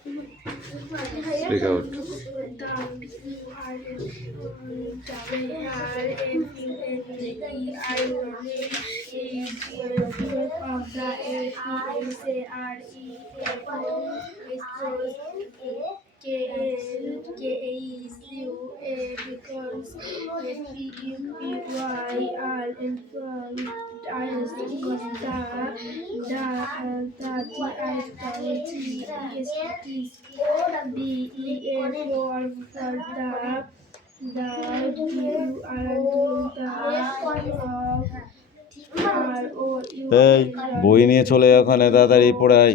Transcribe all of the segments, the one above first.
Speak out. Becomes P-U-P-Y-R and from is B-E-N for the G-U-R-O-U এই বই নিয়ে চলে যাও ওখানে, তাড়াতাড়ি পড়াই।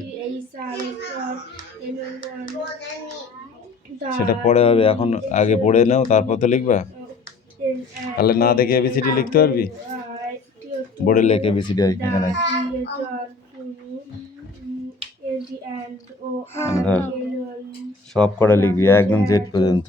সেটা পরে হবে, এখন আগে পড়ে নাও, তারপর তো লিখবা। তাহলে না দেখে এবিসিডি লিখতে পারবি? বোর্ডে লেখে এবিসিডি এখানে ধর সব করে লিখবি একদম জেড পর্যন্ত।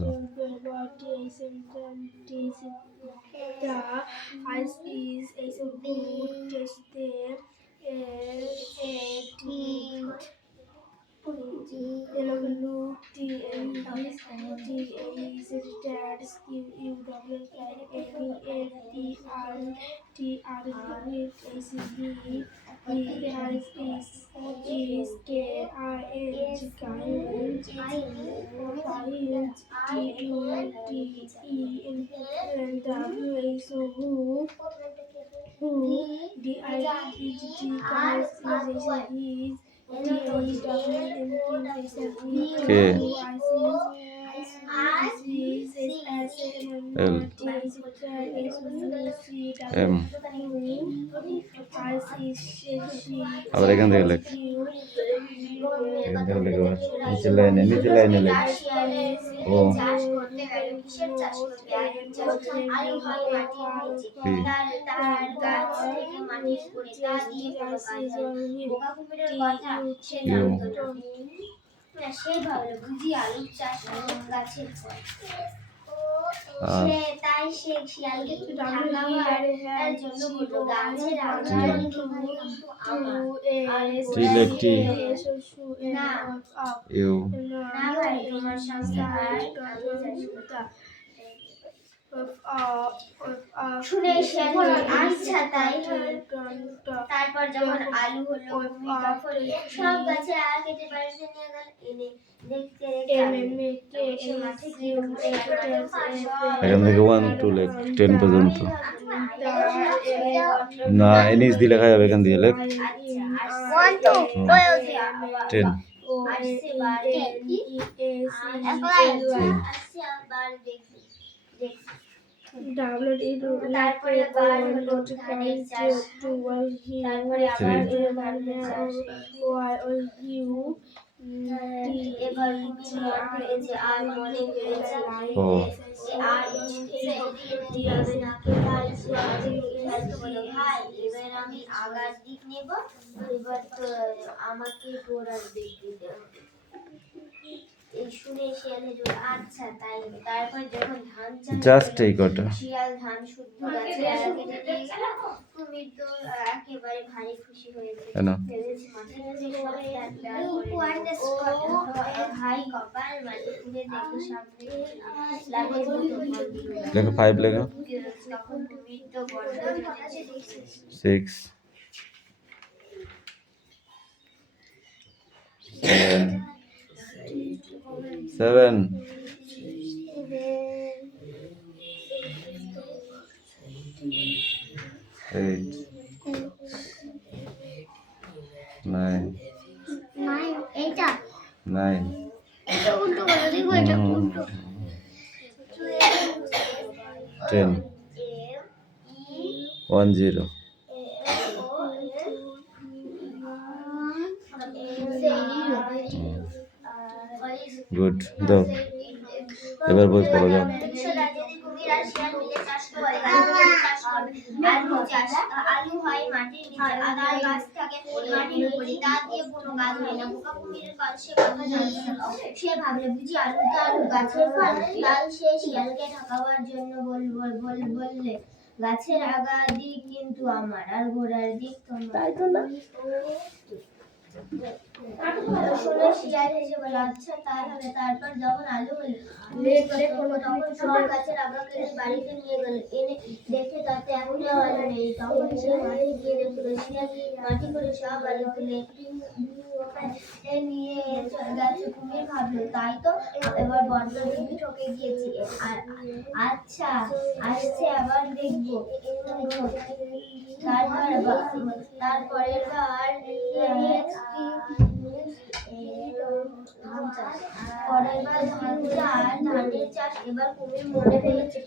কে এল এম আবার এখান থেকে লেখ, এখান থেকে লেখ, নিচে লাইনে লেখ। ও সেই ভাবলো বুঝি আলুর চাষ গাছের ফল, তাই সে শিয়ালকে তার জন্য বললো গাছের আগায় তোমার সামনে শুনে শিয়াল আচ্ছা তাই। তারপর যখন আলু হলো তখন সব গাছে আর কেটে বাড়িতে নিয়ে গেল, এনে দেখতে এখান থেকে 1 2 লেখ 10 পর্যন্ত। না এনিস দিয়ে লেখা যাবে, এখান দিয়ে লেখ 10। এবার আমি আগার দিক নেব, এবার তো আমাকে গোড়ার দিক দিতে হবে। এই শুনে শিয়ালের আচ্ছা তাই। তারপর যখন ধান জাস্ট এই কটা শিয়াল ধান শুদ্ধ গাছে কেটে নিয়ে গেল, কুমির তো একেবারে ভারী খুশি হয়েছে। ভাই কপাল মাটি খুঁড়ে দেখে সামনে লেখো 5 লেখো। তখন কুমির তো বড্ড 6 7 8 9 9 10 1 0 গুড। দাও এবার বই পড়ো যাও। আলু হয় মাটির নিচে, আদার গাছ থাকে মাটির উপরে, তা দিয়ে কোনো কাজ হয় না। বোকা কুমিরের কাজ সে কথা জানতো না। সে ভাবলে বুঝি আলু তো আলু গাছের ফল, তাই সে শিয়ালকে ঠকাবার জন্য বললে গাছের আগা দিক কিন্তু আমার আর গোড়ার দিক তোমার। তাই তো না? শুনে শিয়াল এসে বলে আচ্ছা তাই হবে। তারপর যখন আলু হলো তখন সব গাছের আগা কেটে বাড়িতে নিয়ে গেল। এনে দেখে তাতে একটা আলু নেই। তখন সে মাঠে গিয়ে দেখলো শিয়াল মাটি করে সব আলু তুলে নিয়ে গেছে। কুমির ভাবলো তাই তো, এবার বড্ড দিদি ঠকে গিয়েছি। আচ্ছা আসছে আবার দেখবো। তারপরের বার ধানের চাষ। এবার কুমির মনে পেয়েছে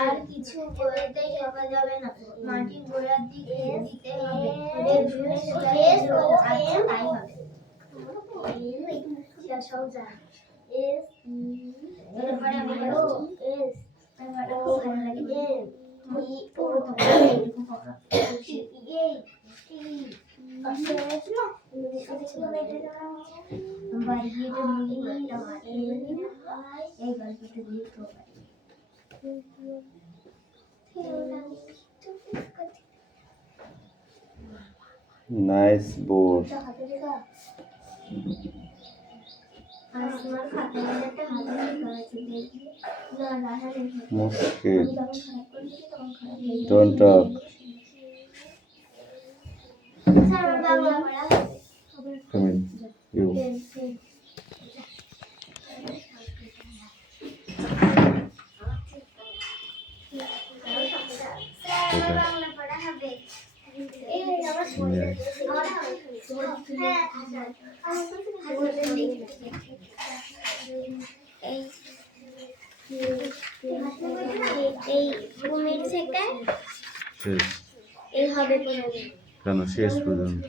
আর কিছু বলতেই হবে যাবে না, মাটির গোড়ার দিকে দিতে হবে। আচ্ছা তাই হবে। এরপরে আমি ভালো লাগে নাইস বোর্ড। মুশকিল। Don't talk. Come in. You. এই কুমির থেকে এই হবে কেন শেষ পর্যন্ত?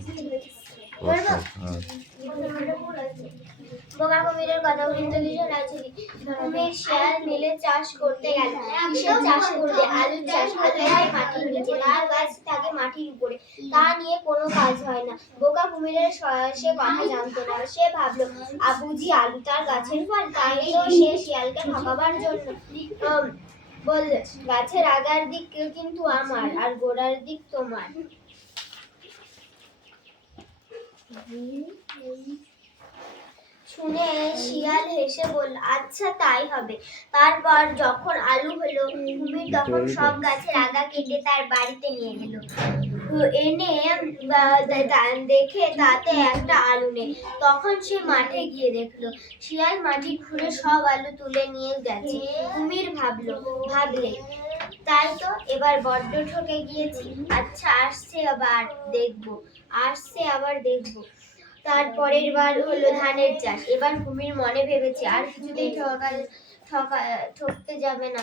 বোকা কুমিরের কথা কুমির শিয়াল মিলে চাষ করতে গেল। কিসের চাষ করবে? আলু চাষ। আলু হয় মাটির নিচে, তার গাছ থাকে মাটির উপরে, তা নিয়ে কোনো কাজ হয় না। বোকা কুমিরের সে কথা জানতো না। সে ভাবলো বুঝি আলু তার গাছের ফল, তাই তো সে শিয়ালকে ঠকাবার জন্য বললে গাছের আগার দিক কিন্তু আমার আর গোড়ার দিক তোমার। শুনে শিয়াল হেসে বলল আচ্ছা তাই হবে। তারপর যখন আলু হলো, কুমির তখন সব গাছের আগা কেটে তার বাড়িতে নিয়ে গেল। এনে দেখে তাতে একটা আলু নেই। তখন সে মাঠে গিয়ে দেখলো শিয়াল মাটি খুঁড়ে সব আলু তুলে নিয়ে গেছে। কুমির ভাবলে তাই তো, এবার বড্ড ঠকে গিয়েছি। আচ্ছা আসছে আবার দেখবো। তারপরের বার হলো ধানের চাষ। এবার কুমির মনে ভেবেছে আর কিছুতেই ঠকতে যাবে না।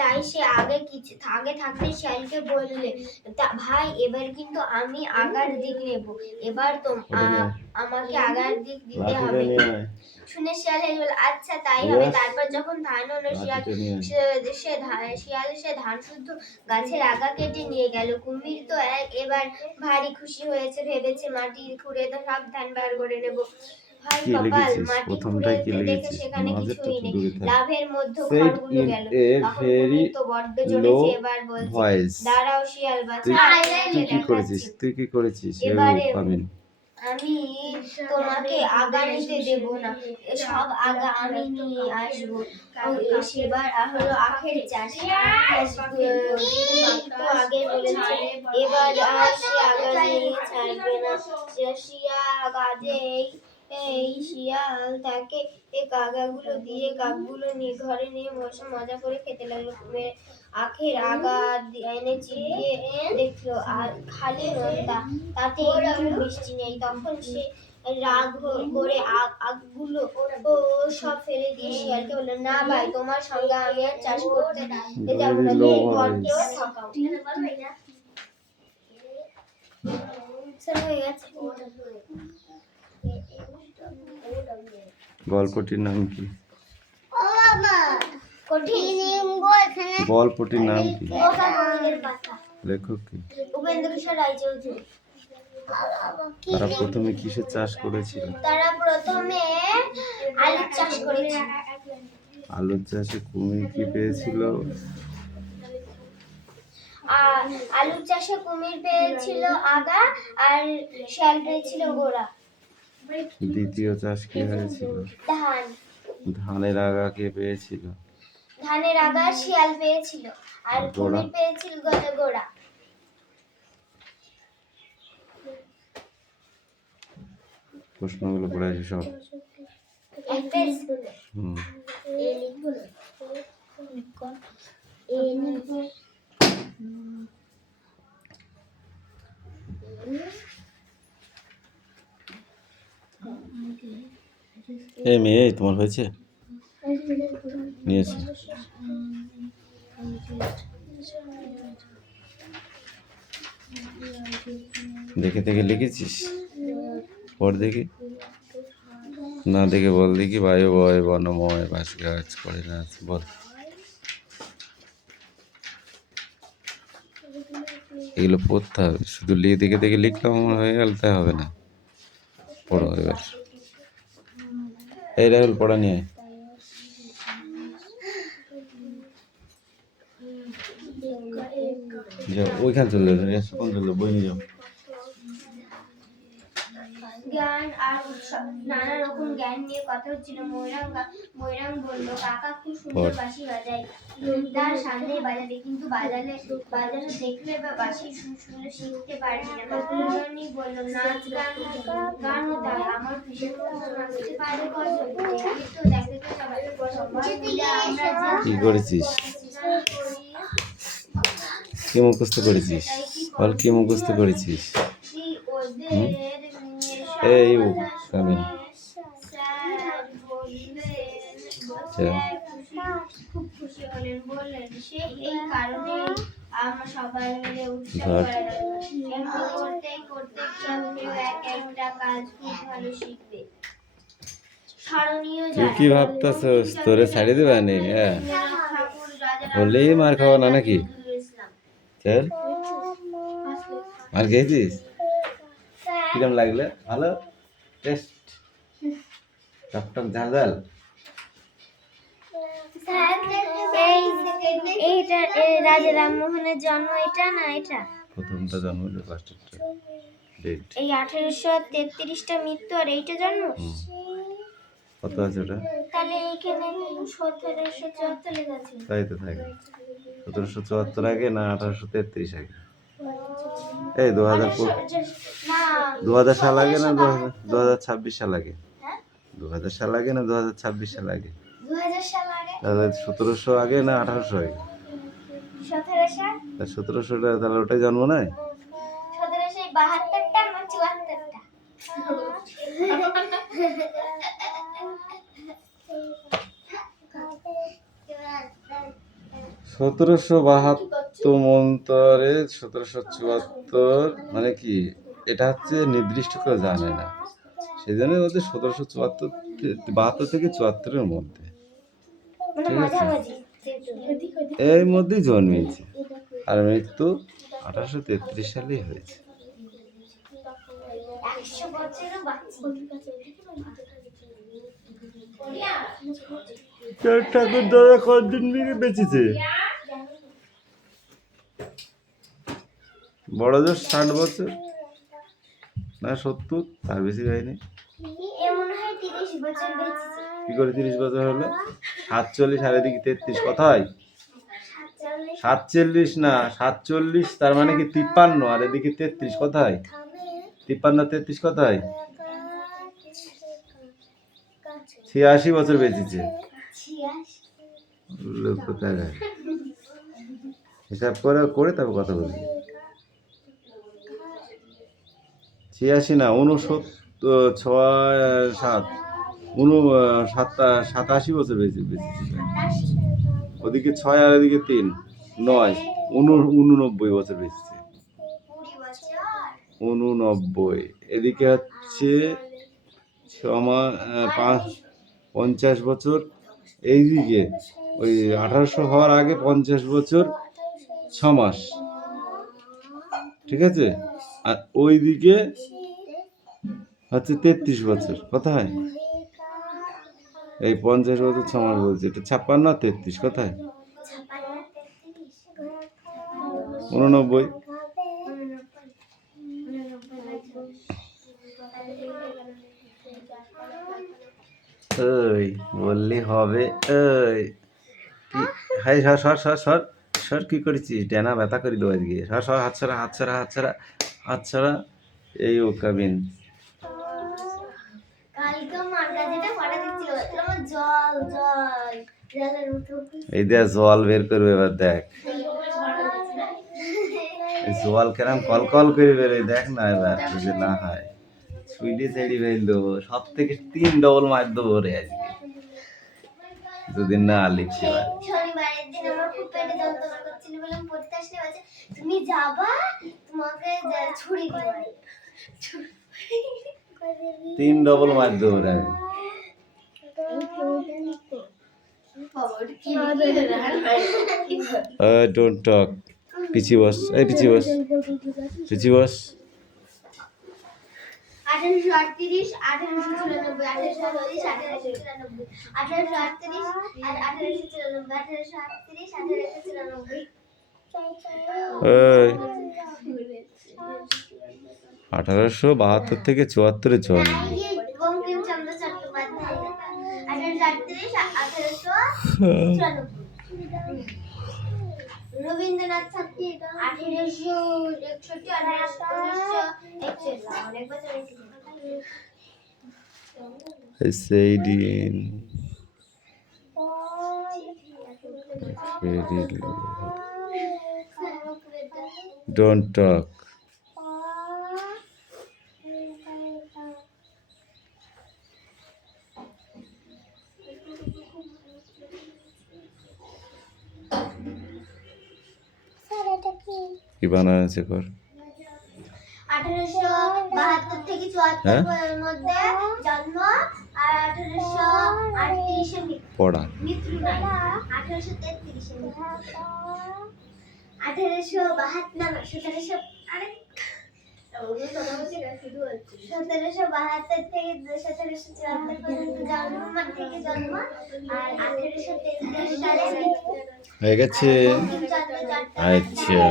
তাই সে আগে থাকতে শিয়ালকে বললে ভাই এবার কিন্তু আমি আগার দিক নেব, এবার তো আমাকে আগার দিক দিতে হবে। শুনে শিয়াল হেসে বলল আচ্ছা তাই হবে। তারপর যখন ধান হলো শিয়াল সে ধান শুদ্ধ গাছের আগা কেটে নিয়ে গেল। কুমির তো এবার ভারী খুশি হয়েছে, ভেবেছে মাটি খুঁড়ে তো সব ধান বার করে নেব। ভাই কপাল, মাটি খুঁড়ে দেখে সেখানে কিছুই নেই। লাভের মধ্যে খড়গুলো গেল। তখন কুমির তো বড্ড জ্বলেছে, এবার বলছে দাঁড়াও শিয়াল বাছা, তুই কি করেছিস? এবারে আমি তোমাকে আগা নিতে দেব না, সব আগা আমি নিয়ে আসবো। সেবার হলো আখের চাষ। তো আগে বলেছে এবার আর সে আগা নিয়ে ছাড়বে না। শিয়াল তাকে কাগাগুলো দিয়ে কাকগুলো নিয়ে ঘরে নিয়ে বসে মজা করে খেতে লাগলো। আখের আগা এনে চিবিয়ে দেখলো আর খালি নোনতা, তাতে একটু মিষ্টি নেই। তখন সে রাগ করে আগগুলো সব ফেলে দিয়ে শিয়ালকে বললো না ভাই, তোমার সঙ্গে আমি আর চাষ করতে যাবো না, ঘরকেও ঠকাও। হয়ে গেছে। গল্পটির নাম কি? গল্পটির নাম কি? লেখক কি? উপেন্দ্র কিশোর রায়চৌধুরী। তারা প্রথমে কিসের চাষ করেছিল? তারা প্রথমে আলুর চাষ করেছিল। আলুর চাষে কুমির কি পেয়েছিল? আলুর চাষে কুমির পেয়েছিল আগা আর শিয়াল পেয়েছিল গোড়া। দ্বিতীয় চাষ কি হয়েছিল? ধান। ধানের আগা কে পেয়েছিল? ধানের আগা শিয়াল পেয়েছিল, আর গোড়া? কুমির পেয়েছিল গোড়া। প্রশ্নগুলো পড়ে আছে সব। হুম। এই মেয়ে, তোমার হয়েছে? নিয়েছি। দেখে দেখে লিখেছিস? পড় দেখি। না দেখে বল দেখি। বায়ু বয় বনময়, বাঁশ গাছ করে নাচ, বল। এগুলো পড়তে হবে, শুধু দেখে দেখে লিখলাম আমার হয়ে গেল তাই হবে না। পড়ো এবার। এই রাহুল, পড়া নিয়ে আয়। যাও ওইখানে চলে যাও, কোন চলে বই নিয়ে যাও। জ্ঞান আর উৎসব, নানা রকম জ্ঞান নিয়ে কথা হচ্ছিল। ময়রাং বলল, কাকা খুব সুন্দর বাঁশি বাজায়, তার সামনেই বাজাবে, কিন্তু বাজালে দেখলে বা বাঁশি শুনলে শিখতে পারবি না। ময়রানি বলল, নাচ গানও তাই, আমার পিসের মতো নাচতে পারে কজন, দেখি তো দেখে তো সবাই মিলে আমরা কি করেছিস? কি মুখস্থ করেছিস? বল কি মুখস্থ করেছিস? এই কামিন। খুব খুশি হলেন, বললেন সে এই কারণে আমরা সবাই মিলে উৎসব করা দরকার। এমনি করতে করতে কেউ এক একটা কাজ খুব ভালো শিখবে। তুই কি ভাবতেছস? তোরে ছাড়ি দিবা নি? হ্যাঁ, বললেই মার খাওয়া না নাকি? চল, মার খেয়েছিস? কিরম লাগলো? ভালো টেস্ট? টকটক ঝাল ঝাল? এইটা রাজা রামমোহনের জন্ম, এটা না এটা প্রথমটা জন্ম, লাস্টেরটা ডেট। এই 1833টা মৃত্যু, আর এইটা জন্ম। কত আছে ওটা? তাহলে এইখানে 1774 লেখা আছে। তাই তো থাকে। 1774 আগে না 1833 আগে? এই 2000 সাল আগে না 2026 সাল আগে? 2000 সাল আগে না 2026 সাল আগে? 2000 সাল আগে। তাহলে 1700 আগে না 1800 আগে? 1700। 1700টা তাহলে ওটাই জন্ম নয়? 1772টা না 74টা? 1772 মন্তরে 1774 মানে কি? এটা হচ্ছে নির্দিষ্ট কেউ জানে না, সেই জন্য বলছে 1772 থেকে 74-এর মধ্যে। ঠিক আছে, এর মধ্যেই জন্মেছে, আর মৃত্যু 1833 সালেই হয়েছে। 100 বছরেরও ঠাকুর দাদা কতদিন বেঁচেছে? বড় জোর 60 বছর না 70, তার বেশি হয়নি। মনে হয় 30 বছর বেঁচেছে। কি করে 30 বছর হলো? 47 আর এদিকে 33 কোথায়? 47 না 47, তার মানে কি 53, আর এদিকে 33 কোথায়? 53 33 কোথায়? 86 বছর বেঁচেছে। কোথায় হিসাব করে তারপর কথা বলবি। 86 না 87 বছর বেঁচেছে। ওদিকে 6 আর এদিকে 3, 9, 89 বছর বেঁচেছে। 89, এদিকে হচ্ছে 50 বছর, এইদিকে ওই 1800 হওয়ার আগে 50 বছর 6 মাস। ঠিক আছে, আর ওইদিকে হচ্ছে 33 বছর। কোথায়? এই 50 বছর 6 মাস বলছে, এটা 56 আর 33 কোথায়? 89। ওই বললি হবে। ওই কি, হাই সর সর সর সর সর, কি করেছিস? ডেনা ব্যথা করে দেবো আজকে। সর সর, হাত ছাড়া হাত ছাড়া হাত ছাড়া হাত ছাড়া। এই ও কাবিন, কালকে মার কাছে যেটা ফটো দিচ্ছিল আমার জল জল জলের মতো এই দেখ জল বের করবে এবার, দেখ এই জল কেরম কল কল করে বেরোয়, দেখ না এবার যদি না হয় সুইডি ছেড়ি ফেল দেবো। সব থেকে 3 ডবল মার দেবো রে আজকে যদি না লিখছি। এবার শনিবারের দিন আমার খুব পেটে যন্ত্রণা করছিল বলে আমি পড়তে আসলে বলছে তুমি যাবা তোমাকে ছুরি দিবে 3 ডবল মার দেবো রে আমি। Don't talk. পিছি বস, এই পিছি বস, পিছি বস। 1838 1894 1838 1894 1838 1894 এই 1872 থেকে 74-এ জন্ম। বঙ্কিমচন্দ্র চট্টোপাধ্যায় 1838 1894 রবীন্দ্রনাথ ঠাকুর 1861 1861 অনেক বছর সেইদিন very low. Don't talk. কি বানানো আছে কর। 1872 থেকে 74 এর মধ্যে জন্ম আর 1838 এ পড়া মৃত্যু নাই 1833 এ 1872 না 1700 আরে 1772 থেকে 1774 পর্যন্ত জন্ম থেকে জন্ম আর 1833 সালে হয়ে গেছে। আচ্ছা,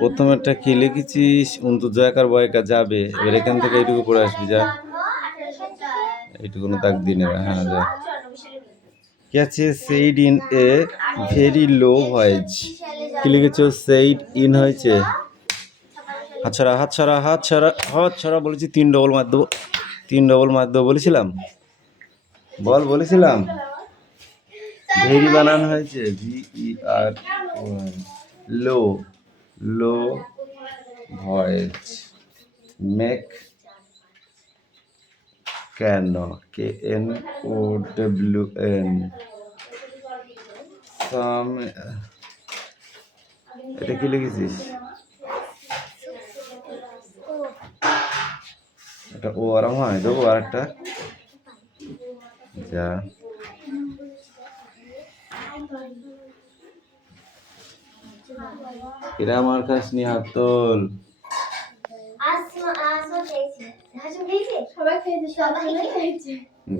প্রথমেরটা কি লিখেছিস? অন্তর্জায়কার বয়কা যাবে। এবার এখান থেকে এইটুকু পড়ে আসবি, যা এইটুকুনো তাক দিয়ে নেবে। হ্যাঁ যা। কি আছে? Said in a very low voice. কি লিখেছো? সেইড ইন হয়েছে। হাত ছাড়া হাত ছাড়া হাত ছাড়া হাত ছাড়া বলেছি। 3 ডবল মার দেবো, 3 ডবল মার দেবো বলেছিলাম। বল বলেছিলাম। ভেরি বানানো হয়েছে VER। লো লো ভয়েস। মেক কেন KNOWN। এটা কি লিখেছিস? এটা ও আরাম হয় দেবো আর একটা যা। এরা আমার কাছে নিয়ে হাত তোল।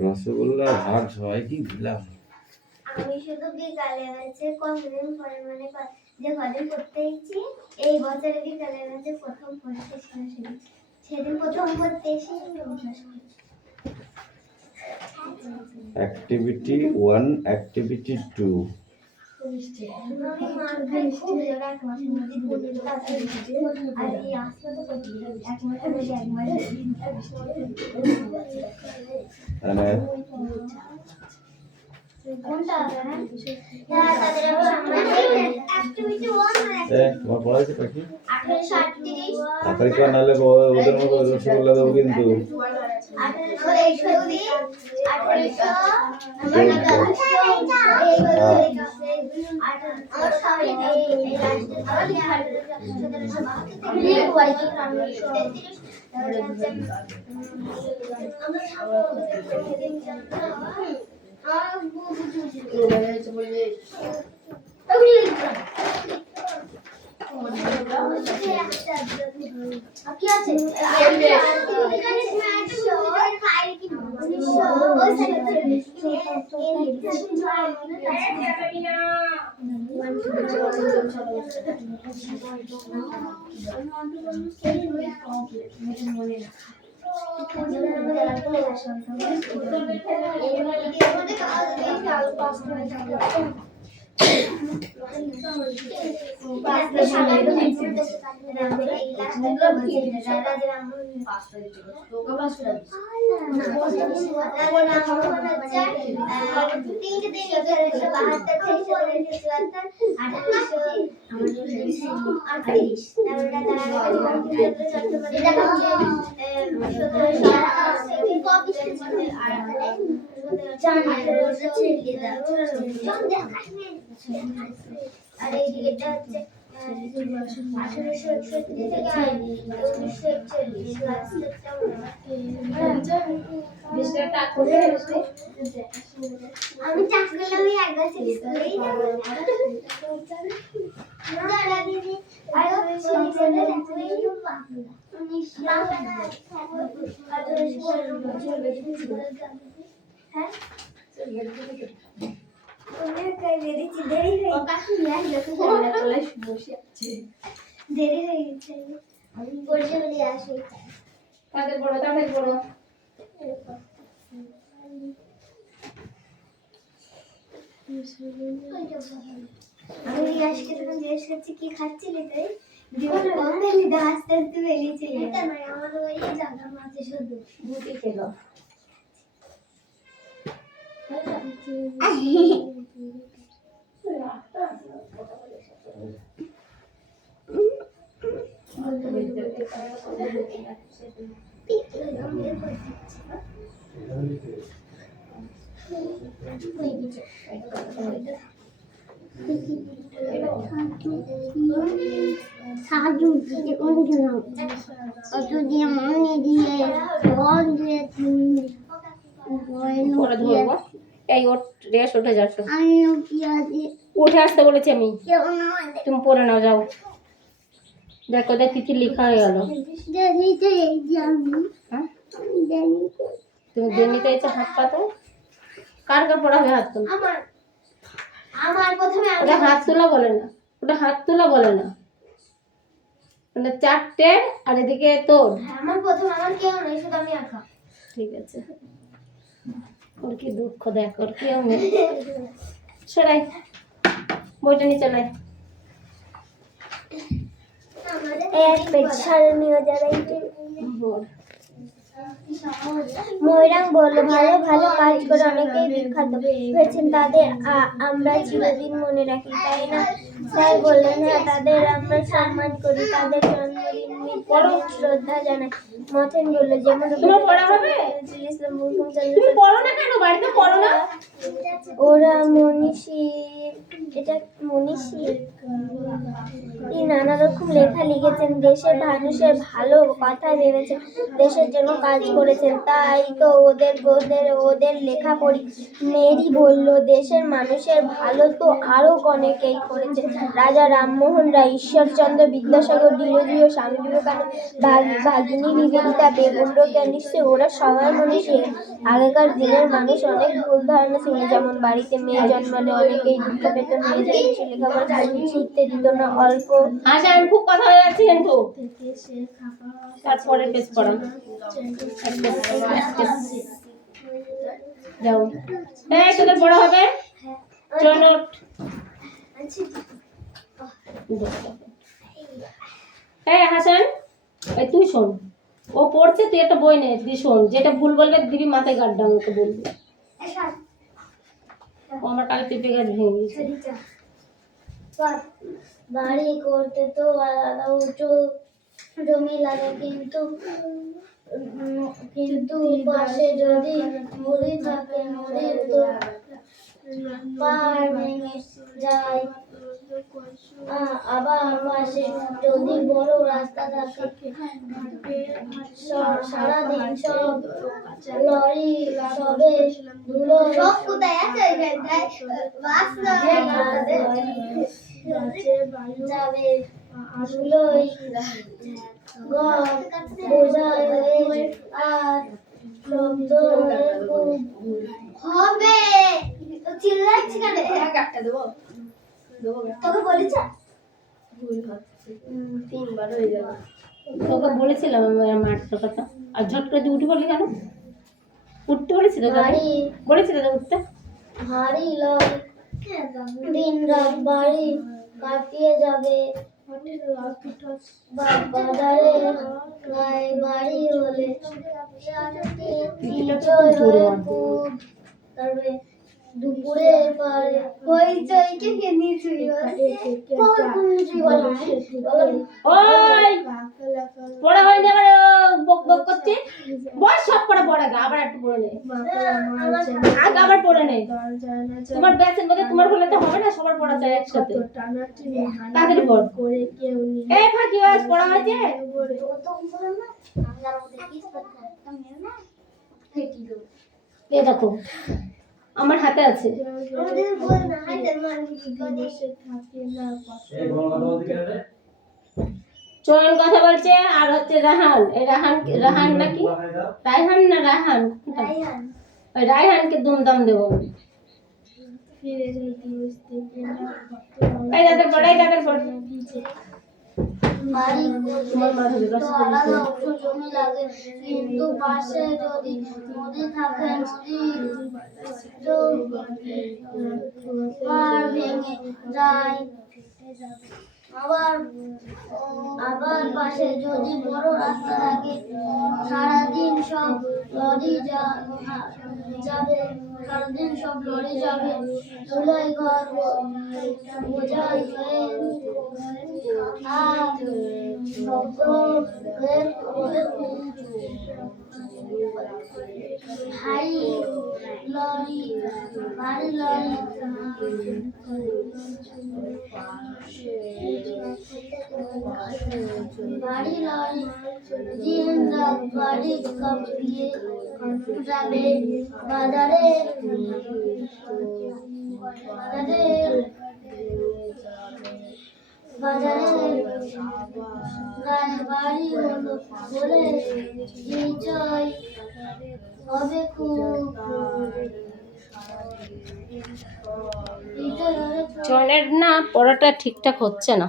রসগোল্লা ভাগ সবাইকে দিলাম। আমি শুধু বিকালে হয়েছে কতদিন পরে মানে যে কদিন পড়তে এসেছি এই বছরে বিকালে হয়েছে প্রথম পড়তে সেদিন প্রথম পড়তে এসে অ্যাক্টিভিটি 1 অ্যাক্টিভিটি 2। তোমার পড়া হয়েছে পাখি? 1838 তাড়াতাড়ি কর, নাহলে ওদের মতো রসগোল্লা দেবো কিন্তু। কি আছে? আর এই এটা হচ্ছে 1861 থেকে 1941 আমি চাষ করলে আমি একবার স্কুলেই যাবো দাদা দিদি আর ওই করে হ্যাঁ দেরি হয়ে গেছে আমি বসে বলে আসি তাদের বড় তাদের বড় আমি আজকে তখন জিজ্ঞেস করছি কি খাচ্ছিলি তুই আস্তে আস্তে বেরিয়েছে এটা নয় আমার ওই জায়গা মাঝে শুধু বুটি খেলো সাধু দিয়ে কোন গেলাম কত দিয়ে মনে দিয়ে বল দিয়ে পরে ধরবো এই ওট রেস উঠে যাচ্ছে আমি পেঁয়াজি উঠে আসতে বলেছি আমি কেউ না তুমি পরে নাও যাও দেখো দেখ তিথি লেখা হয়ে গেল দেরিতে এই যে আমি হ্যাঁ দেরিতে তুমি দিয়ে নিতে এসে হাত পাতো কার কার পড়া হবে হাত তোলা আমার আমার প্রথমে ওটা হাত তোলা বলে না ওটা হাত তোলা বলে না মানে চারটে আর এদিকে তোর আমার প্রথমে আমার কেউ নেই শুধু আমি একা ঠিক আছে ওর কি দুঃখ দেখ ওর কেউ নেই সরাই বইটা নিয়ে চলাই এক পেট সারণীয় যারা বল ময়রাং বলল ভালো ভালো কাজ করে অনেকেই বিখ্যাত হয়েছেন তাদের আমরা চিরদিন মনে রাখি তাই না স্যার বললেন হ্যাঁ তাদের আমরা সম্মান করি তাদের জন্মদিন মৃত্যুদিন শ্রদ্ধা জানাই মথেন বলল যেমন তোমার পড়া হবে ইসলাম হুকুম তুমি পড়ো না কেন বাড়িতে পড়ো না ওরা মনীষী এটা মনীষী তিনি নানা রকম লেখা লিখেছেন দেশের মানুষের ভালো কথা ভেবেছেন দেশের জন্য কাজ করেছেন তাই তো ওদের লেখা পড়ি মেরি বলল দেশের মানুষের ভালো তো আরো অনেকেই করেছে রাজা রামমোহন রায় ঈশ্বরচন্দ্র বিদ্যাসাগর ডিরোজিও স্বামী বিবেকানন্দ ভাগিনী নিবেদিতা বেগুন্ডকে নিশ্চয় ওরা সবাই মনীষী আগেকার দিনের মানুষ অনেক ভুল ধারণা ছিল যেমন বাড়িতে মেয়ে জন্মালে অনেকেই দুঃখ পেত মেয়েদের বেশি লেখাপড়া শিখতে দিত না অল্প আচ্ছা আমি খুব কথা হয়ে যাচ্ছি কিন্তু তারপরে পেজ পড়া যাও এই তোদের বড় হবে চলো এই হাসান এই তুই শোন ও পড়ছে তুই একটা বই নে তুই শোন যেটা ভুল বলবে দিবি মাথায় গাড্ডা আমাকে বলবি ও আমার কাল পেঁপে গাছ ভেঙে গেছে বাড়ি করতে তো আলাদা উঁচু জমি লাগে কিন্তু পাশে যদি নদী থাকে নদীর তো পাহাড় ভেঙে যায় আবার পাশে যদি বড় রাস্তা থাকে সারাদিন সব লরি সবে ধুলো সব কোথায় আছে যাবে ধুলোই বোঝায় আর শব্দ হবে চিল্লাচ্ছি কেন তোকে বলেছে 3বার হয়ে যাবে তোকে বলেছিলাম আমার মাঠের কথা, আর ঝট করে তুই উঠে পড়লি কেন? উঠতে বলেছিল তোকে? বাড়ি বলেছিল তো উঠতে? ভারী লয়, দিন রাত বাড়ি কাটিয়ে যাবে, বাজারে গায়ে বাড়ি হলে জয় হয়ে খুব, তারপরে দুপুরে পারে হইচইকে কে নিচুই বলে ওই পড়া হয়নি আবার বক বক করছে। বল সব পড়া পড়া গা, আবার একটু পড়ে নে, আগে আবার পড়ে নে। তোমার ব্যাচের মধ্যে তোমার হলে তো হবে না, সবার পড়া চাই একসাথে। তাড়াতাড়ি পড়। এই ফাঁকি আজ পড়া হয়েছে? এই দেখো আমার হাতে আছে। চয়ন কথা বলছে আর হচ্ছে রাহান। এই রাহান, রাহান নাকি রায়হান না রাহান, ওই রায়হানকে দুমদাম দেবো। এই দাদা পড়, এই দাদা পড়। বাড়ি তোমার মা ধরে তো আলাদা উঁচু জমি লাগে, কিন্তু পাশে যদি নদী থাকে, পাড় ভেঙে যায়। আবার আবার পাশে যদি বড় রাস্তা থাকে, সারাদিন সব লরি যাবে, সারাদিন সব লরি যাবে, ধুলাই ঘর বোঝাই হয়ে আর ভারী লরি, ভারী লরি বাড়ি লরি দিন রাত বাড়ি কাঁপিয়ে যাবে, বাজারে বাজারে বাজারে গায়ে বাড়ি হলো বলে নিশ্চয় হবে খুব। চয়নের না পড়াটা ঠিকঠাক হচ্ছে না।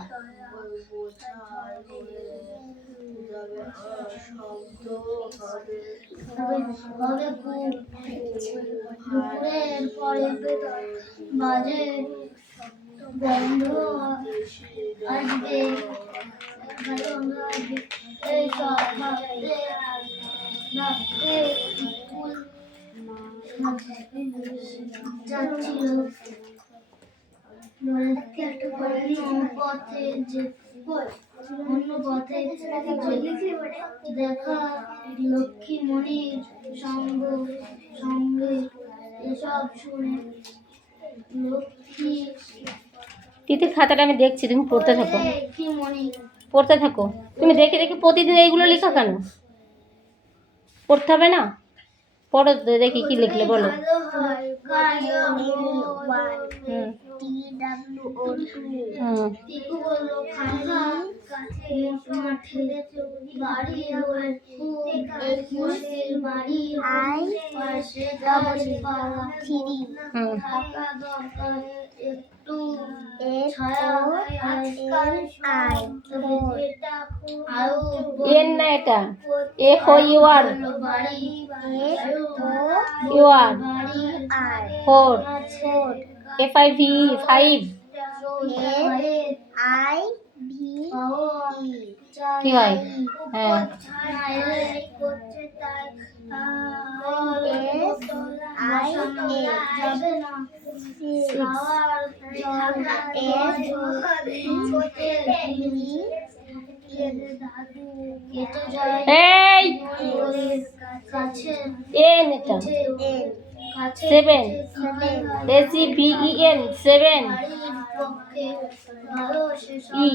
হবে খুব, দুপুরের পরে বাজে বন্ধ আসবে, এই সব ভাবতে ভাবতে স্কুল যাচ্ছিল, অন্য পথে দেখা লক্ষ্মীমণির সঙ্গে এসব শুনে তিথির খাতাটা আমি দেখছি, তুমি পড়তে থাকো, লক্ষ্মীমণি পড়তে থাকো। তুমি দেখে দেখে প্রতিদিন এইগুলো লেখা কেন? পড়তে হবে না? পড়ো দেখি কি লিখলে বলো। এন না এটা, F O U R, U R, four, F I V, five, কি হয়? হ্যাঁ, এই এন এটা, seven, SEVEN, seven, E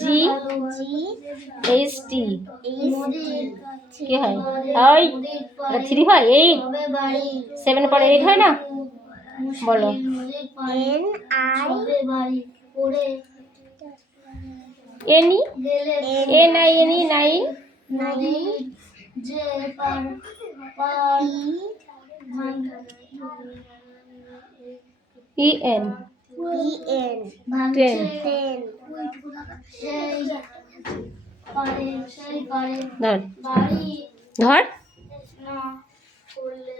GHT, কি হয়? ওই থ্রি হয়, এইট, সেভেন পরে এইট হয় না? বলো। Any, NINE, nine, EN, EN train. Train সেই করে ধর বাড়ি ধর না করলে